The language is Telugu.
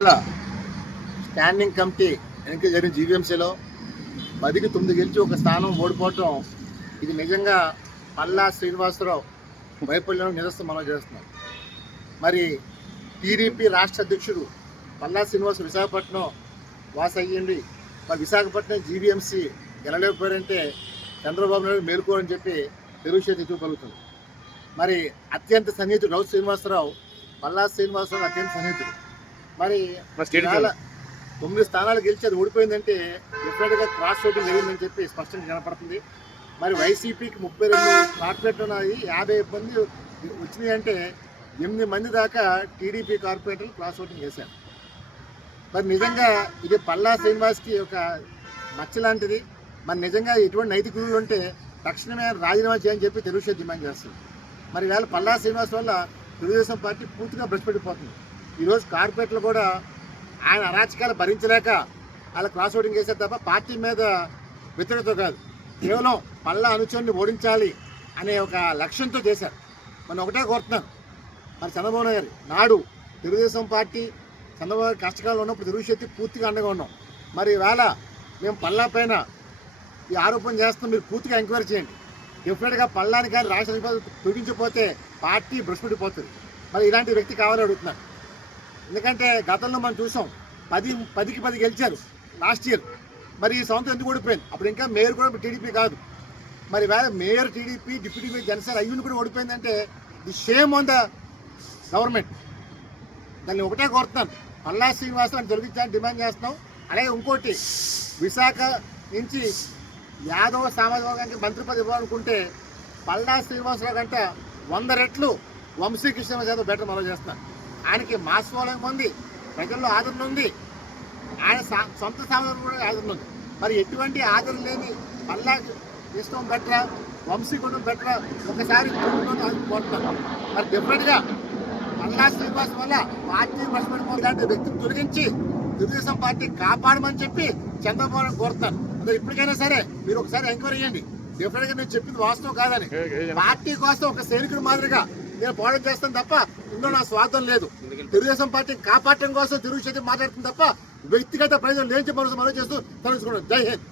స్టాండింగ్ కమిటీ ఎన్నిక జరిగిన జీవీఎంసీలో 10కి 9 గెలిచి ఒక స్థానం ఓడిపోవటం ఇది నిజంగా పల్లా శ్రీనివాసరావు వైఫల్యం నిరసన మనం చేస్తున్నాం. మరి టీడీపీ రాష్ట్ర అధ్యక్షుడు పల్లా శ్రీనివాస్ విశాఖపట్నం వాస అయ్యండి. మరి విశాఖపట్నం జీవీఎంసీ గెలలేకపోయారంటే చంద్రబాబు నాయుడు మేలుకోరని చెప్పి తెలుగుచేతి ఎత్తుకోగలుగుతుంది. మరి అత్యంత సన్నిహితుడు రౌత్ శ్రీనివాసరావు పల్లా శ్రీనివాసరావు అత్యంత సన్నిహితుడు. మరి 9 స్థానాలు గెలిచి అది ఓడిపోయిందంటే డెఫినెట్గా క్రాస్ ఓటింగ్ జరిగిందని చెప్పి స్పష్టంగా కనపడుతుంది. మరి వైసీపీకి 32 కార్పొరేట్లు ఉన్నాయి, 50 మంది వచ్చినాయి అంటే 8 మంది దాకా టీడీపీ కార్పొరేటర్లు క్రాస్ ఓటింగ్ చేశారు. మరి నిజంగా ఇది పల్లా శ్రీనివాస్కి ఒక మచ్చ లాంటిది. మరి నిజంగా ఎటువంటి నైతిక విలువలు ఉంటే తక్షణమే రాజీనామా చేయని చెప్పి తెలుగుదేశం డిమాండ్ చేస్తుంది. మరి వేళ పల్లా శ్రీనివాస్ వల్ల తెలుగుదేశం పార్టీ పూర్తిగా భ్రష్పడిపోతుంది. ఈరోజు కార్పొరేట్లు కూడా ఆయన అరాచకాలు భరించలేక వాళ్ళ క్రాస్ ఓటింగ్ చేశారు తప్ప పార్టీ మీద వ్యతిరేకత కాదు, కేవలం పల్లా అనుచరుని ఓడించాలి అనే ఒక లక్ష్యంతో చేశారు. మనం ఒకటే కోరుతున్నాను, మరి చంద్రబాబు నాయుడు నాడు తెలుగుదేశం పార్టీ చంద్రబాబు కష్టకాలంలో ఉన్నప్పుడు తెలుగుశక్తి పూర్తిగా అండగా ఉన్నాం. మరి ఈవేళ మేము పల్లా పైన ఈ ఆరోపణ చేస్తాం, మీరు పూర్తిగా ఎంక్వైరీ చేయండి. డెఫినెట్గా పల్లాని కానీ రాష్ట్ర తొలగించిపోతే పార్టీ భ్రష్పడిపోతుంది. మరి ఇలాంటి వ్యక్తి కావాలని అడుగుతున్నారు. ఎందుకంటే గతంలో మనం చూసాం 10కి 10 గెలిచారు లాస్ట్ ఇయర్. మరి ఈ సంవత్సరం ఎందుకు ఓడిపోయింది? అప్పుడు ఇంకా మేయర్ కూడా టీడీపీ కాదు. మరి వేళ mayor TDP, deputy mayor Janasena అయ్యూని కూడా ఓడిపోయిందంటే the shame on the government. దాన్ని ఒకటే కోరుతున్నాను, పల్లా శ్రీనివాసరావు తొలగించాలని డిమాండ్ చేస్తున్నాం. అలాగే ఇంకోటి, విశాఖ నుంచి యాదవ సామాజిక వర్గానికి మంత్రి పదవి ఇవ్వాలనుకుంటే పల్లా శ్రీనివాసరావు కంటే 100 రెట్లు వంశీకృష్ణ యాదవ్ బెటర్ మనం చేస్తున్నాను. ఆయనకి మాస్ ఫాలోయింగ్ ఉంది, ప్రజల్లో ఆదరణ ఉంది, ఆయన సొంత సామాజిక కూడా ఆదరణ ఉంది. మరి ఎటువంటి ఆదరణ లేని పల్లా ఇష్టం బెటరా, వంశీ కూడా బెటరా, ఒకసారి కోరుతున్నాను. మరి డెఫినెట్గా పల్లా శ్రీనివాస్ వల్ల పార్టీ భ్రష్పడిపోతుంది. ఇలాంటి వ్యక్తిని తొలగించి తెలుగుదేశం పార్టీ కాపాడమని చెప్పి చంద్రబాబు కోరుతాను. అదే ఇప్పటికైనా సరే మీరు ఒకసారి ఎంక్వైరీ చేయండి. డెఫినెట్గా నేను చెప్పింది వాస్తవం కాదని, పార్టీ కోసం ఒక సైనికుడి మాదిరిగా నేను పోరాటం చేస్తాను తప్ప ఇందులో నా స్వార్థం లేదు. తెలుగుదేశం పార్టీని కాపాడటం కోసం తెలుగు మాట్లాడుతుంది తప్ప వ్యక్తిగత ప్రయోజనం లేని చెప్పి మనం చేస్తూ తెలుసుకున్నాం. జై హింద్.